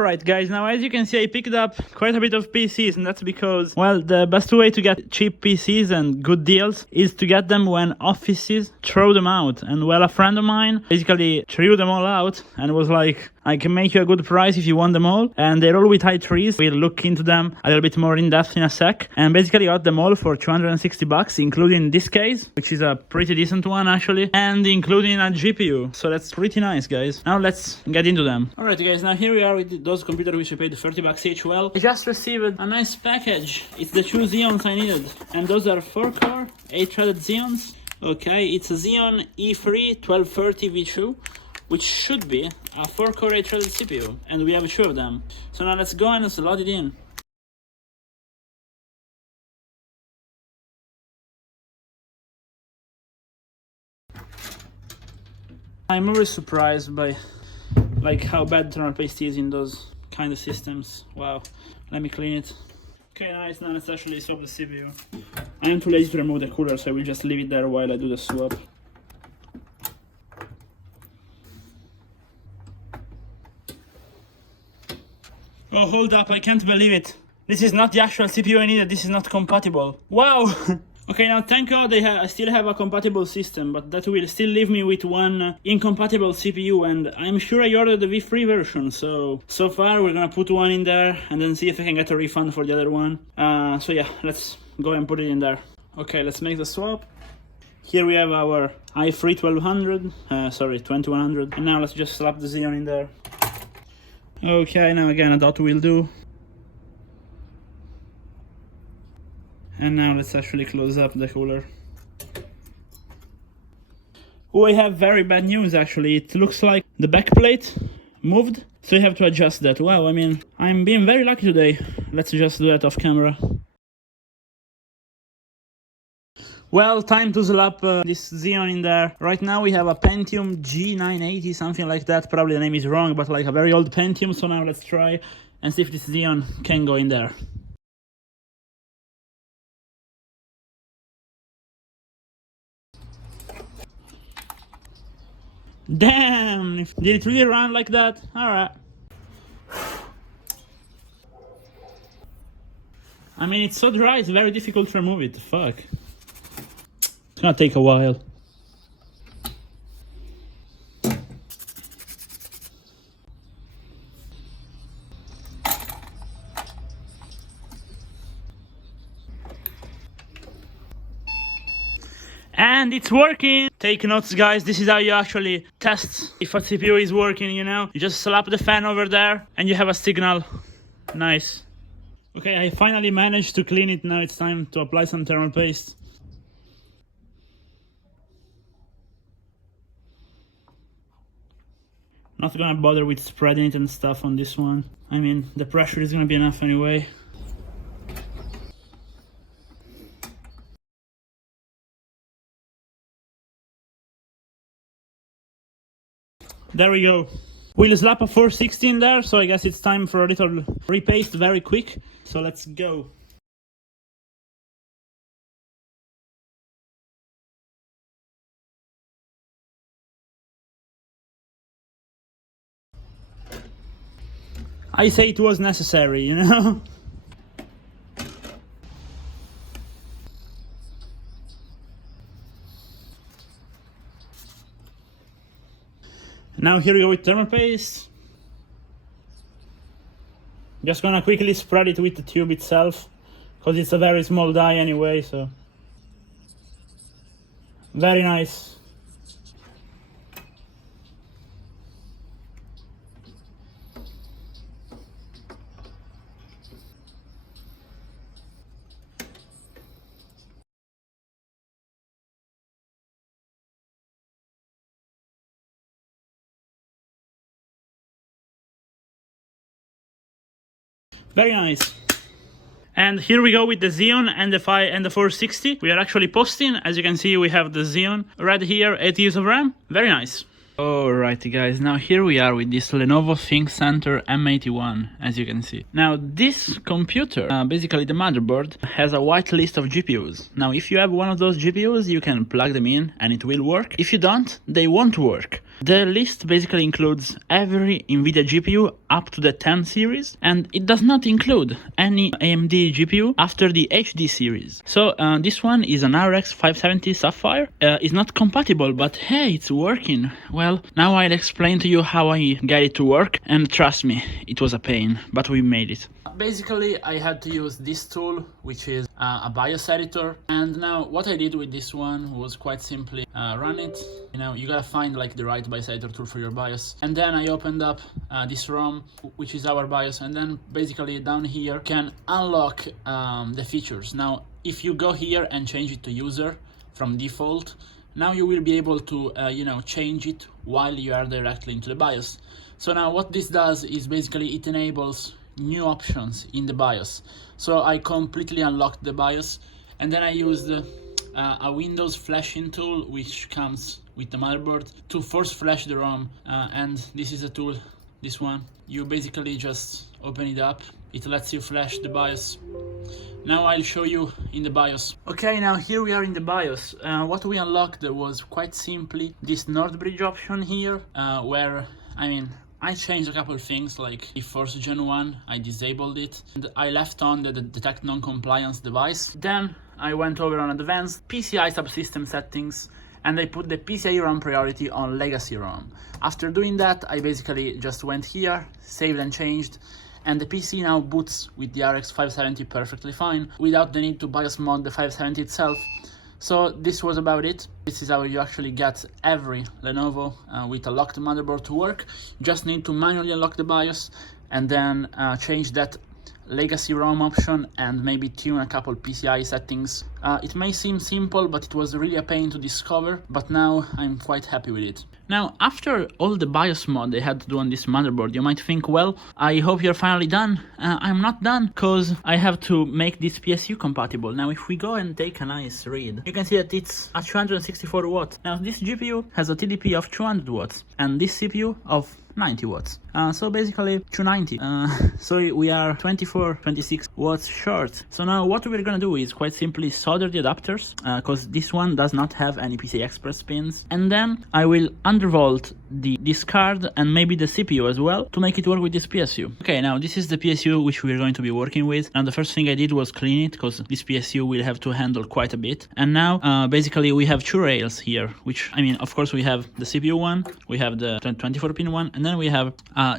Alright guys, now as you can see I picked up quite a bit of PCs, and that's because, well, the best way to get cheap PCs and good deals is to get them when offices throw them out. And well, a friend of mine basically threw them all out and was like, I can make you a good price if you want them all. And they're all with i3s. We'll look into them a little bit more in depth in a sec. And basically got them all for $260, including this case, which is a pretty decent one actually, and including a GPU. So that's pretty nice, guys. Now let's get into them. Alright guys, now here we are with those computers which I paid $30 each. Well, I just received a nice package. It's the 2 Xeons I needed. And those are 4-core, 8-threaded Xeons. Okay, it's a Xeon E3 1230 V2, which should be a 4-core 8-threaded CPU, and we have 2 of them. So now let's go and let's load it in. I'm always surprised by how bad thermal paste is in those kind of systems. Wow, let me clean it. Okay, nice. Now let's actually swap the CPU. I am too lazy to remove the cooler, so I will just leave it there while I do the swap. Oh, hold up, I can't believe it. This is not the actual CPU I needed, this is not compatible. Wow! Okay, now thank God I still have a compatible system, but that will still leave me with one incompatible CPU, and I'm sure I ordered the V3 version, so far we're gonna put one in there and then see if I can get a refund for the other one. So yeah, let's go and put it in there. Okay, let's make the swap. Here we have our i3 2100, and now let's just slap the Xeon in there. Okay, now again a dot will do. And now let's actually close up the cooler. Oh, I have very bad news actually. It looks like the backplate moved, so you have to adjust that. Wow, I mean, I'm being very lucky today. Let's just do that off camera. Well, time to slap this Xeon in there. Right now we have a Pentium G980, something like that. Probably the name is wrong, but like a very old Pentium. So now let's try and see if this Xeon can go in there. Damn! Did it really run like that? Alright. I mean, it's so dry, it's very difficult to remove it. Fuck. It's gonna take a while. And it's working! Take notes, guys, this is how you actually test if a CPU is working, you know? You just slap the fan over there and you have a signal. Nice. Okay, I finally managed to clean it. Now it's time to apply some thermal paste. Not gonna bother with spreading it and stuff on this one. I mean, the pressure is gonna be enough anyway. There we go. We'll slap a 460 in there, so I guess it's time for a little repaste very quick. So let's go. I say it was necessary, you know? Now here we go with thermal paste. Just gonna quickly spread it with the tube itself, because it's a very small die anyway, so. Very nice. Very nice. And here we go with the Xeon and the 460. We are actually posting. As you can see, we have the Xeon right here, 8 GB of RAM. Very nice. Alrighty guys, now here we are with this Lenovo ThinkCentre M81, as you can see. Now this computer, basically the motherboard, has a white list of GPUs. Now if you have one of those GPUs, you can plug them in and it will work. If you don't, they won't work. The list basically includes every NVIDIA GPU up to the 10 series, and it does not include any AMD GPU after the HD series. So this one is an RX 570 Sapphire. It's not compatible, but hey, it's working. Well, now I'll explain to you how I get it to work, and trust me, it was a pain, but we made it. Basically, I had to use this tool, which is a BIOS editor, and now what I did with this one was quite simply run it. You know, you gotta find like the right BIOS editor tool for your BIOS, and then I opened up this ROM, which is our BIOS, and then basically down here you can unlock the features. Now, if you go here and change it to user from default, now you will be able to change it while you are directly into the BIOS. So now what this does is basically it enables new options in the BIOS. So I completely unlocked the BIOS, and then I used a Windows flashing tool which comes with the motherboard to force flash the ROM, and this is a tool, this one. You basically just open it up, it lets you flash the BIOS. Now I'll show you in the BIOS. Okay, now here we are in the BIOS. What we unlocked was quite simply this North Bridge option here, where I changed a couple of things, like GeForce Gen 1, I disabled it, and I left on the detect non-compliance device. Then I went over on advanced PCI subsystem settings, and I put the PCI ROM priority on legacy ROM. After doing that, I basically just went here, saved and changed, and the PC now boots with the RX 570 perfectly fine, without the need to BIOS mod the 570 itself. So this was about it. This is how you actually get every Lenovo with a locked motherboard to work. You just need to manually unlock the BIOS and then change that legacy ROM option and maybe tune a couple PCI settings. It may seem simple, but it was really a pain to discover, but now I'm quite happy with it. Now, after all the BIOS mod they had to do on this motherboard, you might think, well, I hope you're finally done. I'm not done, because I have to make this PSU compatible. Now, if we go and take a nice read, you can see that it's at 264 watts. Now, this GPU has a TDP of 200 watts, and this CPU of 90 watts. So basically 290. So we are 26 watts short. So now what we're gonna do is quite simply solder the adapters, because this one does not have any PCI Express pins, and then I will undervolt this card and maybe the CPU as well to make it work with this PSU. Okay, now this is the PSU which we're going to be working with, and the first thing I did was clean it, because this PSU will have to handle quite a bit. And now basically we have two rails here, which of course we have the CPU one, we have the 24 pin one, and then we have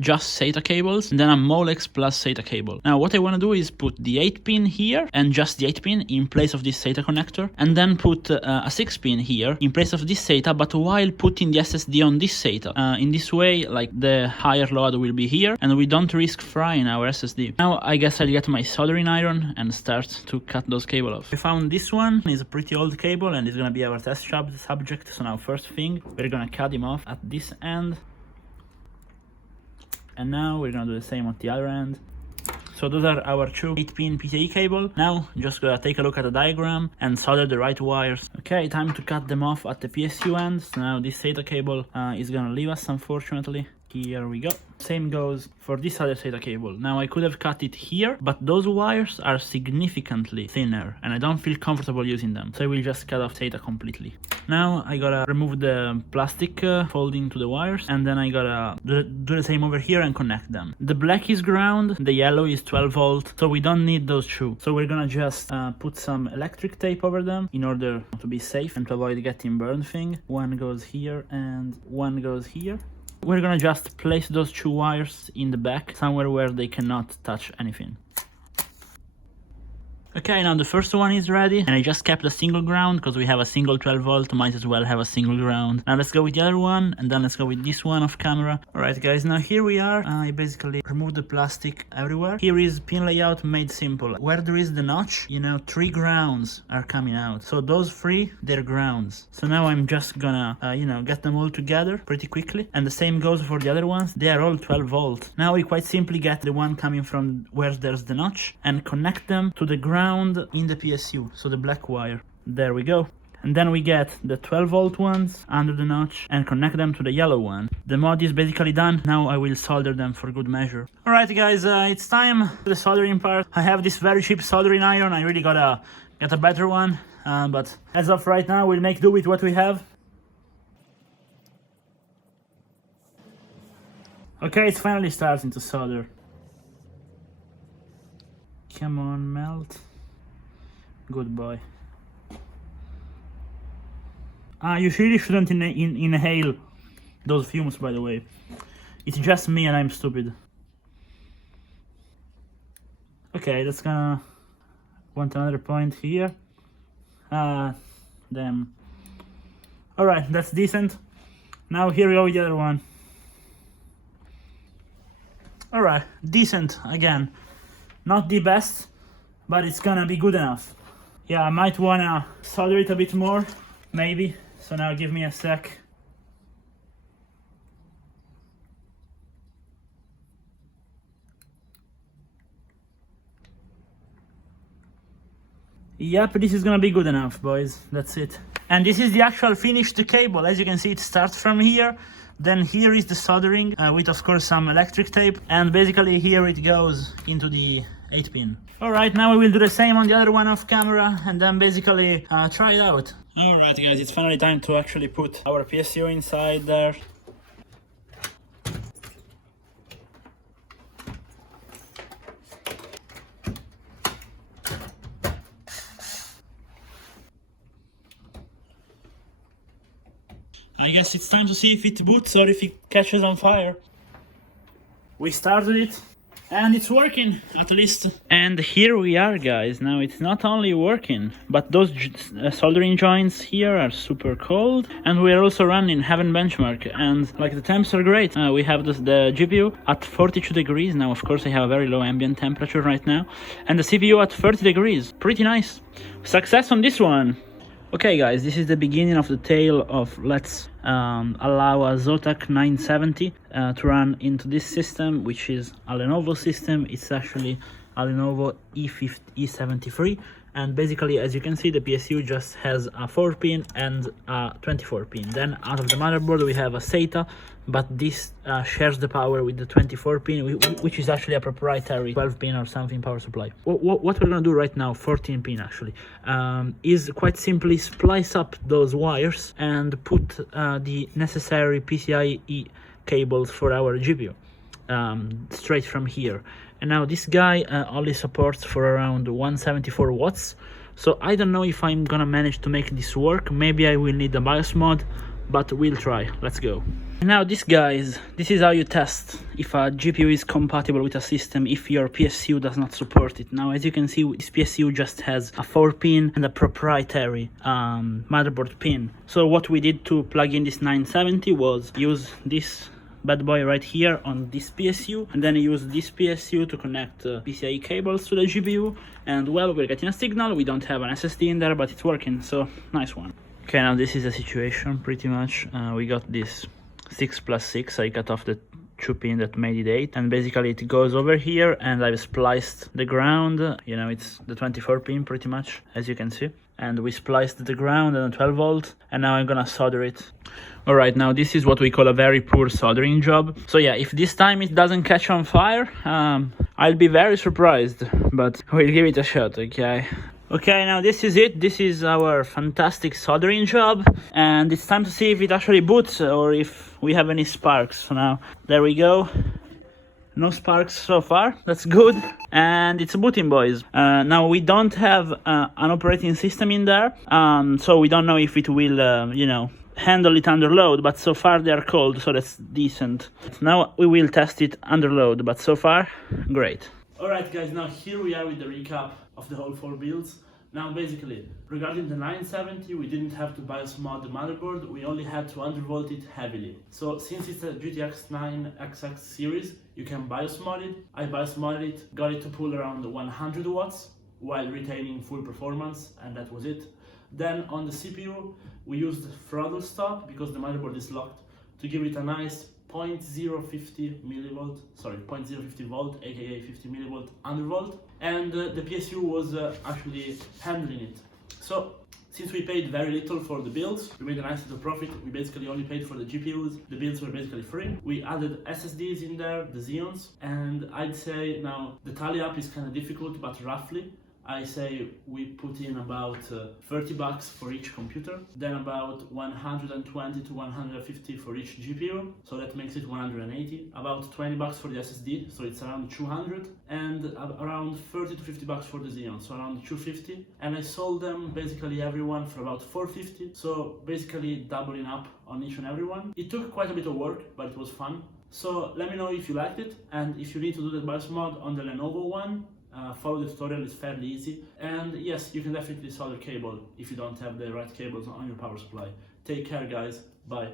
just SATA cables, and then a Molex plus SATA cable. Now what I want to do is put the 8 pin here and just the 8 pin in place of this SATA connector, and then put a 6 pin here in place of this SATA, but while putting the SSD on this SATA. In this way, like, the higher load will be here and we don't risk frying our SSD. Now I guess I'll get my soldering iron and start to cut those cables off. I found this one is a pretty old cable and it's gonna be our test subject. So now first thing, we're gonna cut him off at this end. And now we're gonna do the same at the other end. So those are our two 8-pin PCIe cable. Now just gotta take a look at the diagram and solder the right wires. Okay, time to cut them off at the PSU end. So now this SATA cable is gonna leave us, unfortunately. Here we go. Same goes for this other SATA cable. Now I could have cut it here, but those wires are significantly thinner and I don't feel comfortable using them. So I will just cut off SATA completely. Now I gotta remove the plastic folding to the wires, and then I gotta do the same over here and connect them. The black is ground, the yellow is 12 volt, so we don't need those two. So we're gonna just put some electric tape over them in order to be safe and to avoid getting burned thing. One goes here and one goes here. We're gonna just place those two wires in the back, somewhere where they cannot touch anything. Okay, now the first one is ready, and I just kept a single ground because we have a single 12 volt, might as well have a single ground. Now let's go with the other one, and then let's go with this one off camera. Alright guys, now here we are. I basically removed the plastic everywhere. Here is pin layout made simple. Where there is the notch, 3 grounds are coming out. So those 3, they're grounds. So now I'm just gonna, get them all together pretty quickly. And the same goes for the other ones. They are all 12 volt. Now we quite simply get the one coming from where there's the notch and connect them to the ground in the PSU, so the black wire. There we go. And then we get the 12 volt ones under the notch and connect them to the yellow one. The mod is basically done. Now I will solder them for good measure. Alright guys, it's time for the soldering part. I have this very cheap soldering iron. I really gotta get a better one, but as of right now we'll make do with what we have. Okay, it's finally starting to solder. Come on, melt. Good boy. You really shouldn't inhale those fumes, by the way. It's just me and I'm stupid. Okay, that's gonna want another point here. Damn. Alright, that's decent. Now here we go with the other one. Alright, decent again. Not the best, but it's gonna be good enough. Yeah, I might wanna solder it a bit more, maybe. So now give me a sec. Yep, this is gonna be good enough, boys. That's it. And this is the actual finished cable. As you can see, it starts from here. Then here is the soldering with, of course, some electric tape. And basically here it goes into the 8-pin. Alright, now we will do the same on the other one off camera and then basically try it out. Alright guys, it's finally time to actually put our PSU inside there. I guess it's time to see if it boots or if it catches on fire. We started it and it's working, at least. And here we are, guys. Now it's not only working, but those soldering joints here are super cold. And we are also running Heaven Benchmark, and like the temps are great. We have the GPU at 42 degrees. Now, of course, I have a very low ambient temperature right now. And the CPU at 30 degrees. Pretty nice. Success on this one. Okay guys, this is the beginning of the tale of let's allow a Zotac 970 to run into this system, which is a Lenovo system. It's actually a Lenovo E73, and basically, as you can see, the PSU just has a 4-pin and a 24-pin. Then out of the motherboard we have a SATA, but this shares the power with the 24-pin, which is actually a proprietary 12-pin or something power supply. What we're gonna do right now, 14-pin actually, is quite simply splice up those wires and put the necessary PCIe cables for our GPU straight from here. And now this guy only supports for around 174 watts, so I don't know if I'm gonna manage to make this work. Maybe I will need a BIOS mod, but we'll try. Let's go. Now this, guys, this is how you test if a GPU is compatible with a system if your PSU does not support it. Now, as you can see, this PSU just has a 4-pin and a proprietary motherboard pin. So what we did to plug in this 970 was use this bad boy right here on this PSU, and then use this PSU to connect PCIe cables to the GPU. And well, we're getting a signal. We don't have an SSD in there, but it's working, so nice one. Okay, now this is the situation pretty much. We got this 6+6. I cut off the 2-pin that made it 8, and basically it goes over here, and I've spliced the ground. You know, it's the 24-pin pretty much, as you can see. And we spliced the ground and a 12-volt, and now I'm gonna solder it. Alright, now this is what we call a very poor soldering job. So yeah, if this time it doesn't catch on fire, I'll be very surprised, but we'll give it a shot, okay? Okay, now this is it. This is our fantastic soldering job, and it's time to see if it actually boots or if we have any sparks. So now, there we go. No sparks so far, that's good. And it's booting, boys. Now we don't have an operating system in there, so we don't know if it will, you know, handle it under load, but so far they are cold, so that's decent. Now we will test it under load, but so far, great. Alright guys, now here we are with the recap of the whole 4 builds. Now basically, regarding the 970, we didn't have to BIOS mod the motherboard, we only had to undervolt it heavily. So since it's a GTX 9XX series, you can BIOS mod it. I BIOS modded it, got it to pull around 100 watts while retaining full performance, and that was it. Then on the CPU, we used throttle stop because the motherboard is locked to give it a nice 0.050 millivolt, sorry, 0.050 volt, aka 50 millivolt undervolt, and the PSU was actually handling it. So since we paid very little for the builds, we made a nice little profit. We basically only paid for the GPUs. The builds were basically free. We added SSDs in there, the Xeons, and I'd say now the tally up is kind of difficult, but roughly I say we put in about $30 for each computer, then about 120 to 150 for each GPU, so that makes it 180, about $20 for the SSD, so it's around 200, and around 30 to $50 for the Xeon, so around 250, and I sold them basically everyone for about 450, so basically doubling up on each and every one. It took quite a bit of work, but it was fun. So let me know if you liked it, and if you need to do the BIOS mod on the Lenovo one, follow the tutorial, it's fairly easy. And yes, you can definitely solder cable if you don't have the right cables on your power supply. Take care guys, bye.